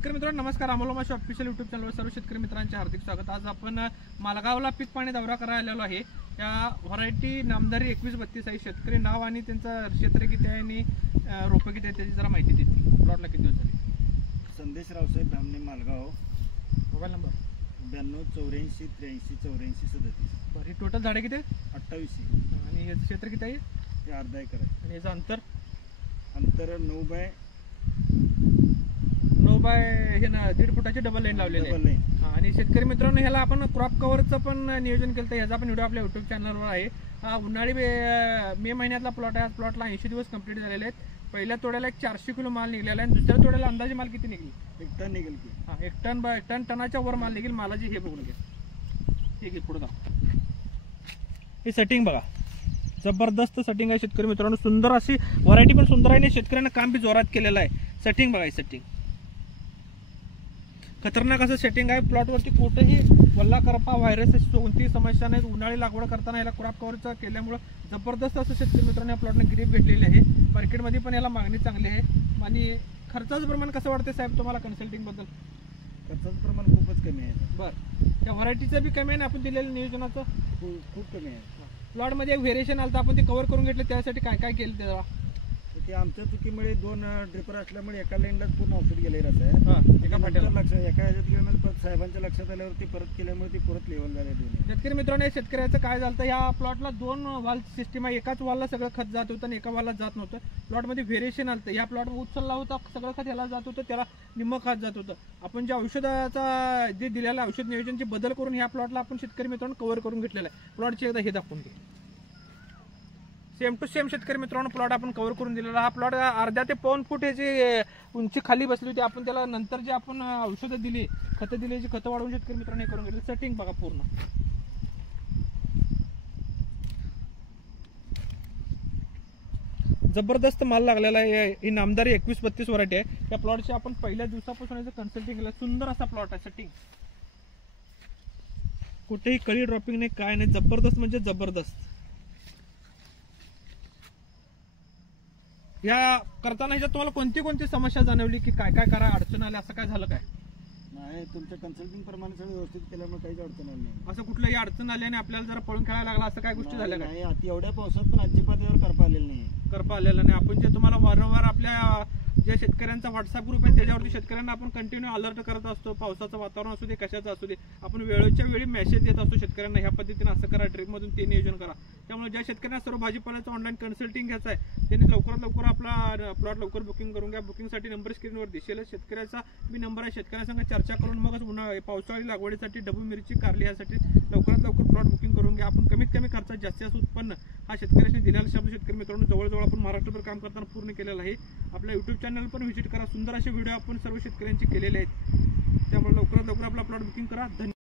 शेतकरी मित्रांनो नमस्कार. अमोल माशी ऑफिशियल यूट्यूब चॅनलवर सर्व शेतकरी मित्रांचे हार्दिक स्वागत. आज आपण मालगावला पीक पाणी दौरा करायला आलेलो आहे. त्या व्हरायटी नामदारी 2132 आहे. शेतकरी नाव आणि त्यांचं क्षेत्र किती आहे आणि रोपं किती आहे त्याची जरा माहिती देतील. प्लॉटला किती दिवस झाले? संदेश रावसाहेब धामणे, मालगाव. Mobile number 92 84 83 84 37. बरं, ही टोटल झाडे किती? 28. आणि याचं क्षेत्र किती आहे? हे अर्धा एकर आहे. आणि याचं अंतर 9 बाय हे ना 1.5 फुटाची डबल लाईन लावलेली आहे. आणि शेतकरी मित्रांनो ह्याला आपण क्रॉप कव्हरचं पण नियोजन केलं. तर ह्याचा पण व्हिडिओ आपल्या युट्यूब चॅनलवर आहे. हा उन्हाळी मे महिन्यातला प्लॉट आहे. प्लॉटला 80 दिवस कंप्लीट झालेले आहेत. पहिल्या तोड्याला 400 किलो माल निघलेला आहे आणि दुसऱ्या तोड्याला अंदाजे माल किती निघेल? 1 टन निघेल की. हा, 1 टन टनाच्या वर माल निघेल. मालाची हे बघून घ्या. ठीक आहे, पुढे जा. हे सेटिंग बघा, जबरदस्त सेटिंग आहे शेतकरी मित्रांनो. सुंदर अशी व्हरायटी पण सुंदर आहे आणि शेतकऱ्यांना काम बी जोरात केलेलं आहे. सेटिंग बघा, सेटिंग खतरनाक असं सेटिंग आहे. प्लॉटवरती कुठेही वल्ला करपा व्हायरस कोणतीही समस्या नाही. उन्हाळी लागवड करताना याला क्रॉप कव्हरचं केल्यामुळं जबरदस्त असं शेतकरी मित्रांनो या प्लॉटने ग्रीप घेतलेली आहे. मार्केटमध्ये पण याला मागणी चांगली आहे. आणि खर्चाचं प्रमाण कसं वाटतं साहेब तुम्हाला कन्सल्टिंग बद्दल? खर्चाचं प्रमाण खूपच कमी आहे. बरं, त्या व्हरायटीचं बी कमी आहे ना आपण दिलेलं नियोजनाचं? खूप कमी आहे. प्लॉटमध्ये एक व्हेरिएशन आलं तर आपण ते कव्हर करून घेतलं. त्यासाठी काय काय केलं त्याला? ते आमच्या चुकीमुळे 2 ड्रिपर असल्यामुळे एका लाईनला पूर्ण औषध गेले राहत आहे. एका फाट्याला एका ह्याच्यात गेल्यामुळे परत साहेबांच्या लक्षात आल्यावरती परत केल्यामुळे ती परत लेवल झाले. शेतकरी मित्रांनो, शेतकऱ्याचं काय झालं, या प्लॉटला 2 वाल सिस्टीम आहे. एकाच वालला सगळं खत जात होतं आणि एका वालला जात नव्हतं. प्लॉटमध्ये व्हेरिएशन आलं. या प्लॉट उचलला होता सगळं खत याला जात होतं, त्याला निम्म खत जात होतं. आपण ज्या औषधाचा जे दिलेलं औषध नियोजनचे बदल करून ह्या प्लॉटला आपण शेतकरी मित्रांनो कव्हर करून घेतलेला आहे. प्लॉटची एकदा हे दाखवून घे. सेम टू सेम शेतकरी मित्रांनो प्लॉट आपण कव्हर करून दिलेला. हा प्लॉट अर्ध्या ते 1 फूट याची उंची खाली बसली होती. आपण त्याला नंतर जे आपण औषधं दिली, खतं दिली, जी खतं वाढवून शेतकरी मित्रांनो हे करून घेतलं. सेटिंग बघा पूर्ण जबरदस्त माल लागलेला आहे. ही नामदारी 2132 व्हरायटी आहे. त्या प्लॉटची आपण पहिल्या दिवसापासून याचं कन्सल्टिंग केलं. सुंदर असा प्लॉट आहे. सेटिंग कुठेही कळी ड्रॉपिंग नाही, काय नाही. जबरदस्त म्हणजे जबरदस्त. या करताना ह्याच्यात तुम्हाला कोणती समस्या जाणवली की काय काय करा, अडचण आली, असं काय झालं काय? नाही, तुमच्या कन्सल्टिंग प्रमाणे सगळं व्यवस्थित केल्यामुळे काहीच अडचण आली नाही. असं कुठल्याही अडचण आली आणि आपल्याला जरा पळून खेळायला लागला असं काय गोष्टी झाल्या काय? नाही, अति एवढ्या पावसात पण अजिबात यावर करपा आलेलं नाही. करपा आलेला नाही. आपण जे तुम्हाला वारंवार आपल्या जे शेतकऱ्यांचा व्हॉट्सअप ग्रुप आहे त्याच्यावरती शेतकऱ्यांना आपण कंटिन्यू अलर्ट करत असतो. पावसाचं वातावरण असू दे, कशाचं असू दे, आपण वेळच्या वेळी मेसेज देत असतो शेतकऱ्यांना. ह्या पद्धतीने असं करा, ड्रिपमधून ते नियोजन करा. त्यामुळे ज्या शेतकऱ्यांना सर्व भाजीपाल्याचं ऑनलाईन कन्सल्टिंग घ्यायचं आहे त्यांनी लवकरात लवकर आपला प्लॉट लवकर बुकिंग करून घ्या. बुकिंगसाठी नंबर स्क्रीनवर दिसेल. शेतकऱ्याचा मी नंबर आहे. शेतकऱ्यांसंग चर्चा करून मगच पावसाळी लागवडीसाठी डबू मिरची, कारली यासाठी लवकरात लवकर प्लॉट बुकिंग करून घ्या. आपण कमीत कमी खर्चात जास्तीत उत्पन्न हा शेतकऱ्यांनी दिलेला शब्द शेतकरी मित्रांनो जवळजवळ आपण महाराष्ट्रभर काम करताना पूर्ण केलेला आहे. आपल्या युट्यूब चॅनल पण व्हिजिट करा. सुंदर असे व्हिडिओ आपण सर्व शेतकऱ्यांचे केलेले आहेत. त्यामुळे लवकरात लवकर आपला प्लॉट बुकिंग करा. धन्यवाद.